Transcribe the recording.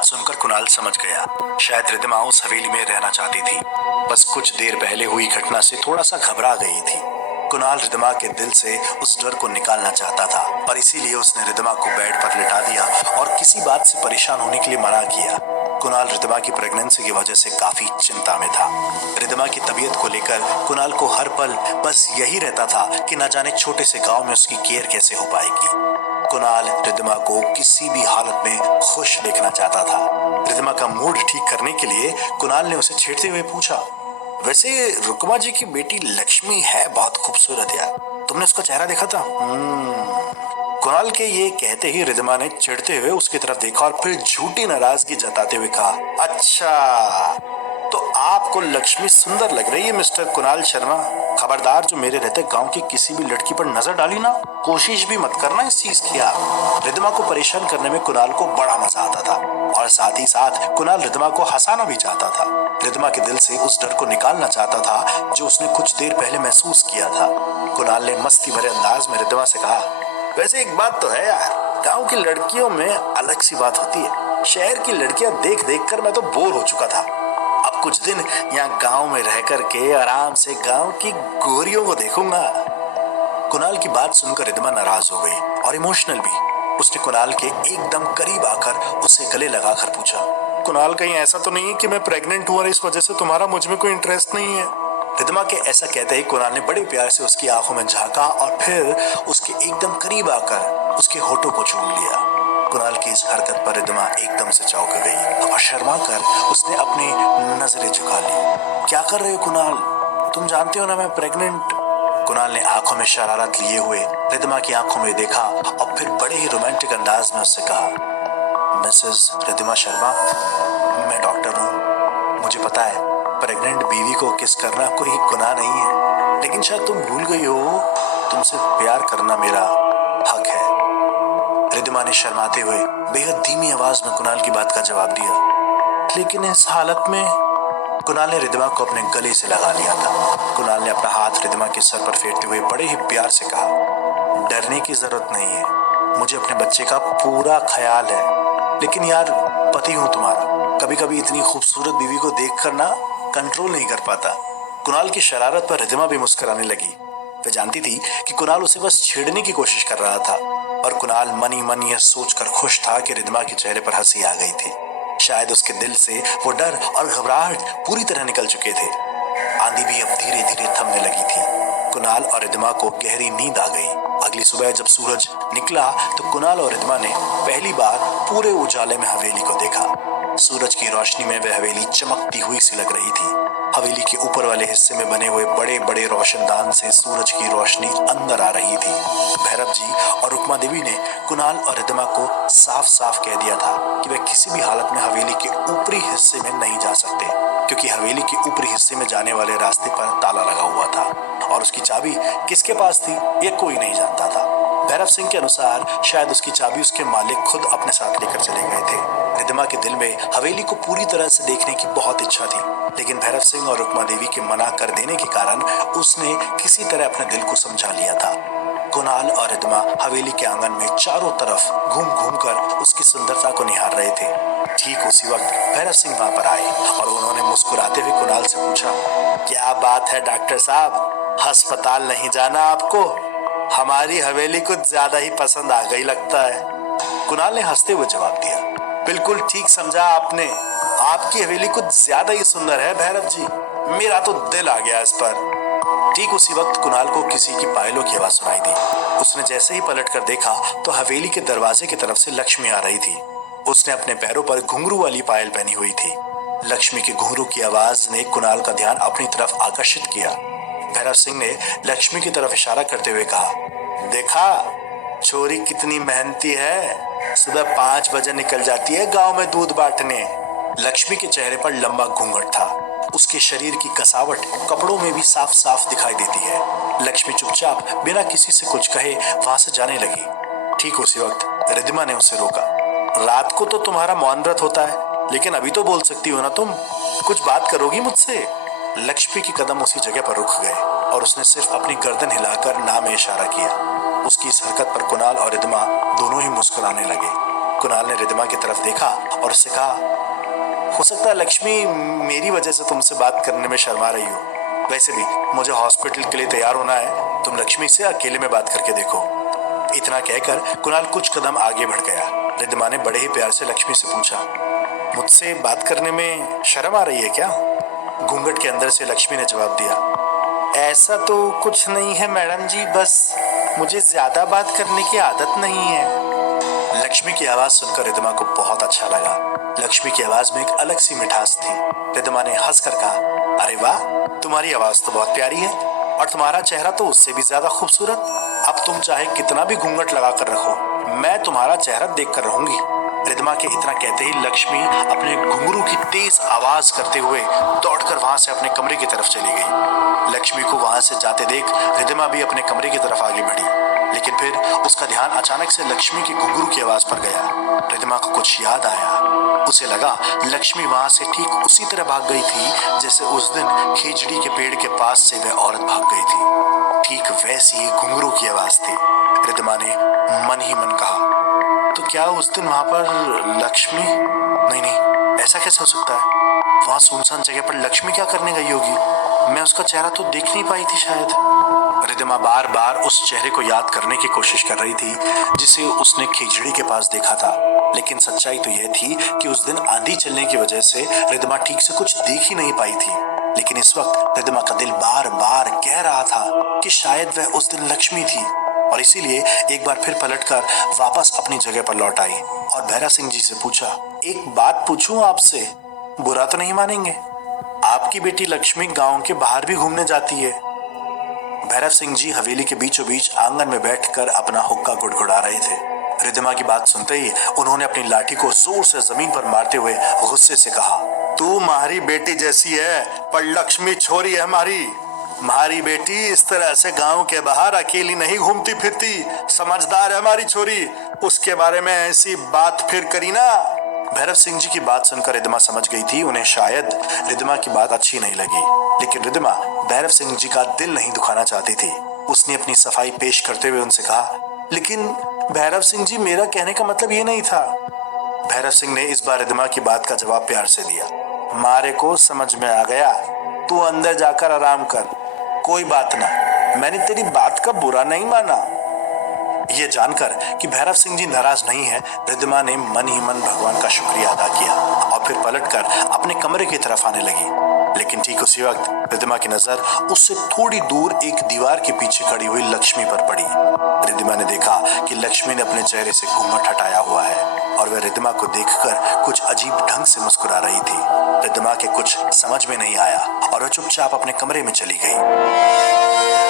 बात सुनकर कुणाल समझ गया, शायद रिद्धिमा उस हवेली में रहना चाहती थी। बस कुछ देर पहले हुई घटना से थोड़ा सा घबरा गई थी। कुणाल रिद्धिमा के दिल से उस डर को निकालना चाहता था और इसीलिए उसने रिद्धिमा को बेड पर लिटा दिया और किसी बात से परेशान होने के लिए मना किया। कुणाल रिद्धिमा की प्रेगनेंसी की वजह से काफी चिंता में था। रिद्धिमा की तबीयत को लेकर कुणाल को हर पल बस यही रहता था कि न जाने छोटे से गांव में उसकी केयर कैसे हो पाएगी। कुणाल रिद्धिमा को किसी भी हालत में खुश देखना चाहता था। रिद्धिमा का मूड ठीक करने के लिए कुणाल ने उसे छेड़ते हुए पूछा, वैसे रुकमा जी की बेटी लक्ष्मी है बहुत खूबसूरत यार, तुमने उसका चेहरा देखा था? कुणाल के ये कहते ही रिद्धिमा ने चिढ़ते हुए उसकी तरफ देखा और फिर झूठी नाराजगी जताते हुए कहा, अच्छा तो आपको लक्ष्मी सुंदर लग रही है मिस्टर कुणाल शर्मा। खबरदार जो मेरे रहते गांव की किसी भी लड़की पर नजर डाली ना, कोशिश भी मत करना इस चीज की आप। रिद्धिमा को परेशान करने में कुणाल को बड़ा मजा आता था और साथ ही साथ कुणाल रिद्धिमा को हंसाना भी चाहता था। रिद्धिमा के दिल से उस डर को निकालना चाहता था जो उसने कुछ देर पहले महसूस किया था। कुणाल ने मस्ती भरे अंदाज में रिद्धिमा से कहा, वैसे एक बात तो है यार, गांव की लड़कियों में अलग सी बात होती है। शहर की लड़कियां देख देख कर मैं तो बोर हो चुका था। अब कुछ दिन यहाँ गांव में रह कर के आराम से गांव की गोरियों को देखूंगा। कुणाल की बात सुनकर रिद्धिमा नाराज हो गई और इमोशनल भी। उसने कुणाल के एकदम करीब आकर उसे गले लगाकर पूछा, कुणाल कहीं ऐसा तो नहीं है कि मैं प्रेग्नेंट हूँ और इस वजह से तुम्हारा मुझ में कोई इंटरेस्ट नहीं है? रिद्धिमा के ऐसा कहते ही कुणाल ने बड़े प्यार से उसकी आंखों में झांका और फिर उसके एकदम करीब आकर उसके होठों को चूम लिया। कुणाल की इस हरकत पर रिद्धिमा एकदम से चौंक गई और शर्मा कर उसने अपनी नजरें झुका ली। क्या कर रहे हो कुणाल? तुम जानते हो ना मैं प्रेग्नेंट। कुणाल ने आंखों में शरारत लिए हुए रिद्धिमा की आंखों में देखा और फिर बड़े ही रोमांटिक अंदाज में उससे कहा, मिसेस रिद्धिमा शर्मा, मैं डॉक्टर हूँ। मुझे पता है प्रेग्नेंट बीवी को किस करना कोई गुनाह नहीं है, लेकिन शायद तुम भूल गई हो तुमसे प्यार करना मेरा हक है। रिद्धिमा ने शर्माते हुए बेहद धीमी आवाज में कुणाल की बात का जवाब दिया। लेकिन इस हालत में कुणाल ने रिद्धिमा को अपने गले से लगा लिया था। कुणाल ने अपना हाथ रिद्धिमा के सर पर फेरते हुए बड़े ही प्यार से कहा, डरने की जरूरत नहीं है, मुझे अपने बच्चे का पूरा ख्याल है। लेकिन यार पति हूं तुम्हारा, कभी कभी इतनी खूबसूरत बीवी को देख कर ना कंट्रोल नहीं कर पाता। कुणाल की शरारत पर रिद्धिमा भी मुस्कुराने लगी। वह जानती थी कि कुणाल उसे बस छेड़ने की कोशिश कर रहा था और कुणाल मन ही मन यह सोचकर खुश था कि रिद्धिमा के चेहरे पर हंसी आ गई थी। शायद उसके दिल से वो डर और घबराहट पूरी तरह निकल चुके थे। आंधी भी अब धीरे धीरे थमने लगी थी। कुणाल और रिद्धिमा को गहरी नींद आ गई। अगली सुबह जब सूरज निकला तो कुणाल और रिद्धिमा ने पहली बार पूरे उजाले में हवेली को देखा। सूरज की रोशनी में वह हवेली चमकती हुई सी लग रही थी। हवेली के ऊपर वाले हिस्से में बने हुए बड़े बड़े रोशनदान से सूरज की रोशनी अंदर आ रही थी। भैरव जी और रुक्मा देवी ने कुणाल और रिद्धिमा को साफ साफ कह दिया था कि वे किसी भी हालत में हवेली के ऊपरी हिस्से में नहीं जा सकते, क्योंकि हवेली के ऊपरी हिस्से में जाने वाले रास्ते पर ताला लगा हुआ था और उसकी चाबी किसके पास थी ये कोई नहीं जानता था। भैरव सिंह के अनुसार शायद उसकी चाबी उसके मालिक खुद अपने साथ लेकर चले गए थे। रिद्धिमा के दिल में हवेली को पूरी तरह से देखने की बहुत इच्छा थी, लेकिन भैरव सिंह और रुक्मा देवी के मना कर देने के कारण उसने किसी तरह अपने दिल को समझा लिया था। कुणाल और रिद्धिमा हवेली के आंगन में चारों तरफ घूम घूम कर उसकी सुंदरता को निहार रहे थे। ठीक उसी वक्त भैरव सिंह वहां पर आए और उन्होंने मुस्कुराते हुए कुणाल से पूछा, क्या बात है डॉक्टर साहब, अस्पताल नहीं जाना आपको? हमारी हवेली कुछ ज्यादा ही पसंद आ गई लगता है। कुणाल ने हंसते हुए जवाब दिया, बिल्कुल ठीक समझा आपने, आपकी हवेली कुछ ज्यादा ही सुंदर है भैरव जी, मेरा तो दिल आ गया इस पर। ठीक उसी वक्त कुणाल को किसी की पायलों की आवाज सुनाई दी। उसने जैसे ही पलट कर देखा तो हवेली के दरवाजे की तरफ से लक्ष्मी आ रही थी। उसने अपने पैरों पर घुंघरू वाली पायल पहनी हुई थी। लक्ष्मी के घुंघरू की आवाज ने कुणाल का ध्यान अपनी तरफ आकर्षित किया। भैरव सिंह ने लक्ष्मी की तरफ इशारा करते हुए कहा, देखा छोरी कितनी मेहनती है, सुबह 5 बजे निकल जाती है गांव में दूध बांटने। लक्ष्मी के चेहरे पर लंबा घूंघट था। उसके शरीर की कसावट कपड़ों में भी साफ साफ दिखाई देती है। लक्ष्मी चुपचाप बिना किसी से कुछ कहे वहां से जाने लगी। ठीक उसी वक्त रिद्धिमा ने उसे रोका, रात को तो तुम्हारा मौन व्रत होता है, लेकिन अभी तो बोल सकती हो ना तुम, कुछ बात करोगी मुझसे? लक्ष्मी के कदम उसी जगह पर रुक गए और उसने सिर्फ अपनी गर्दन हिलाकर ना में इशारा किया। उसकी इस हरकत पर कुणाल और रिद्धिमा दोनों ही मुस्कुराने लगे। कुणाल ने रिद्धिमा की तरफ देखा और उससे कहा, हो सकता है लक्ष्मी मेरी वजह से तुमसे बात करने में शर्मा रही हो। वैसे भी मुझे हॉस्पिटल के लिए तैयार होना है, तुम लक्ष्मी से अकेले में बात करके देखो। इतना कहकर कुणाल कुछ कदम आगे बढ़ गया। रिद्धिमा ने बड़े ही प्यार से लक्ष्मी से पूछा, मुझसे बात करने में शर्म आ रही है क्या? घूंघट के अंदर से लक्ष्मी ने जवाब दिया, ऐसा तो कुछ नहीं है मैडम जी, बस मुझे ज्यादा बात करने की आदत नहीं है। लक्ष्मी की आवाज सुनकर रिद्धिमा को बहुत अच्छा लगा। लक्ष्मी की आवाज में एक अलग सी मिठास थी। रिद्धिमा ने हंसकर कहा, अरे वाह, तुम्हारी आवाज तो बहुत प्यारी है और तुम्हारा चेहरा तो उससे भी ज्यादा खूबसूरत। अब तुम चाहे कितना भी घूंघट लगा कर रखो, मैं तुम्हारा चेहरा देख कर रहूंगी। रिद्धिमा के इतना कहते ही लक्ष्मी अपने घुंघरू की तेज आवाज करते हुए दौड़कर वहां से अपने कमरे की तरफ चली गई। लक्ष्मी को वहां से जाते देख रिद्धिमा भी अपने कमरे की तरफ आगे बढ़ी, लेकिन फिर उसका ध्यान अचानक से लक्ष्मी की घुंघरू की आवाज पर गया। रिद्धिमा को कुछ याद आया। उसे लगा लक्ष्मी वहां से ठीक उसी तरह भाग गई थी जैसे उस दिन खेजड़ी के पेड़ के पास से वह औरत भाग गई थी। ठीक वैसी ही घुंघरू की आवाज थी। रिद्धिमा ने मन ही मन कहा, तो क्या उस दिन वहां पर लक्ष्मी? नहीं नहीं, ऐसा कैसे हो सकता है? वहां सुनसान जगह पर लक्ष्मी क्या करने गई होगी? मैं उसका चेहरा तो देख नहीं पाई थी शायद। रिद्धिमा बार बार उस चेहरे को याद करने की कोशिश कर रही थी जिसे उसने खिचड़ी के पास देखा था, लेकिन सच्चाई तो यह थी कि उस दिन आंधी चलने की वजह से रिद्धिमा ठीक से कुछ देख ही नहीं पाई थी। लेकिन इस वक्त रिद्धिमा का दिल बार बार कह रहा था कि शायद वह उस दिन लक्ष्मी थी, और इसीलिए एक बार फिर पलटकर वापस अपनी जगह पर लौट आई और भैरव सिंह जी से पूछा, एक बात पूछूं आपसे, बुरा तो नहीं मानेंगे? आपकी बेटी लक्ष्मी गांव के बाहर भी घूमने जाती है। भैरव सिंह जी हवेली के बीचों बीच आंगन में बैठकर अपना हुक्का गुड़गुड़ा रहे थे। रिद्धिमा की बात सुनते ही उन्होंने अपनी लाठी को जोर से जमीन पर मारते हुए गुस्से से कहा, तू हमारी बेटी जैसी है पर लक्ष्मी छोरी है हमारी। हमारी बेटी इस तरह से गांव के बाहर अकेली नहीं घूमती फिरती, समझदार है हमारी छोरी। उसके बारे में ऐसी बात फिर करी ना। भैरव सिंह जी की बात सुनकर रिद्धिमा समझ गई थी उन्हें शायद रिद्धिमा की बात अच्छी नहीं लगी, लेकिन रिद्धिमा भैरव सिंह जी का दिल नहीं दुखाना चाहती थी। उसने अपनी सफाई पेश करते हुए उनसे कहा, लेकिन भैरव सिंह जी, मेरा कहने का मतलब ये नहीं था। भैरव सिंह ने इस बार रिद्धिमा की बात का जवाब प्यार से दिया, मारे को समझ में आ गया, तू अंदर जाकर आराम कर, कोई बात ना, मैंने तेरी बात का बुरा नहीं माना। यह जानकर कि भैरव सिंह जी नाराज नहीं है, रिद्धिमा ने मन ही मन भगवान का शुक्रिया अदा किया और फिर पलटकर अपने कमरे की तरफ आने लगी। लेकिन ठीक उसी वक्त रिद्धिमा की नजर उससे थोड़ी दूर एक दीवार के पीछे खड़ी हुई लक्ष्मी पर पड़ी। रिद्धिमा ने देखा कि लक्ष्मी ने अपने चेहरे से घूंघट हटाया हुआ है और वह रिद्धिमा को देखकर कुछ अजीब ढंग से मुस्कुरा रही थी। रिद्धिमा के कुछ समझ में नहीं आया और वह चुपचाप अपने कमरे में चली गई।